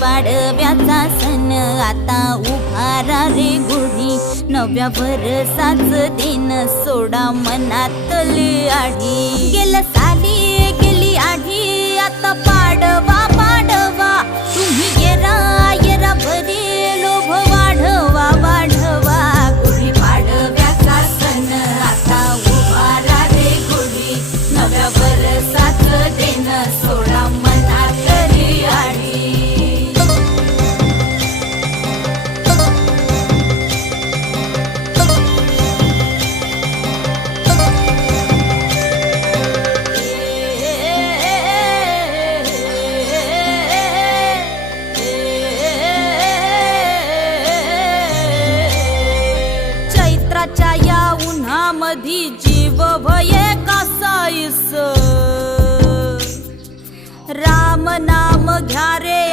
पाडव्याचा सण आता उभारा रे गुढी, नव्या वर्षाच दिन सोडा मनातली आढी। गेल्या साली गेली आढी, आता पाडवा पाडवा, तुम्ही येरा येरा भरी लोभ वाढवा वाढवा। गुढी पाडव्याचा सण आता उभारा रे गुढी, नव्या वर्षाच दिन सोडा मनातली आढी। चैत्राच्या या उन्हामधी जीव भये कासाईस, राम नाम घ्या रे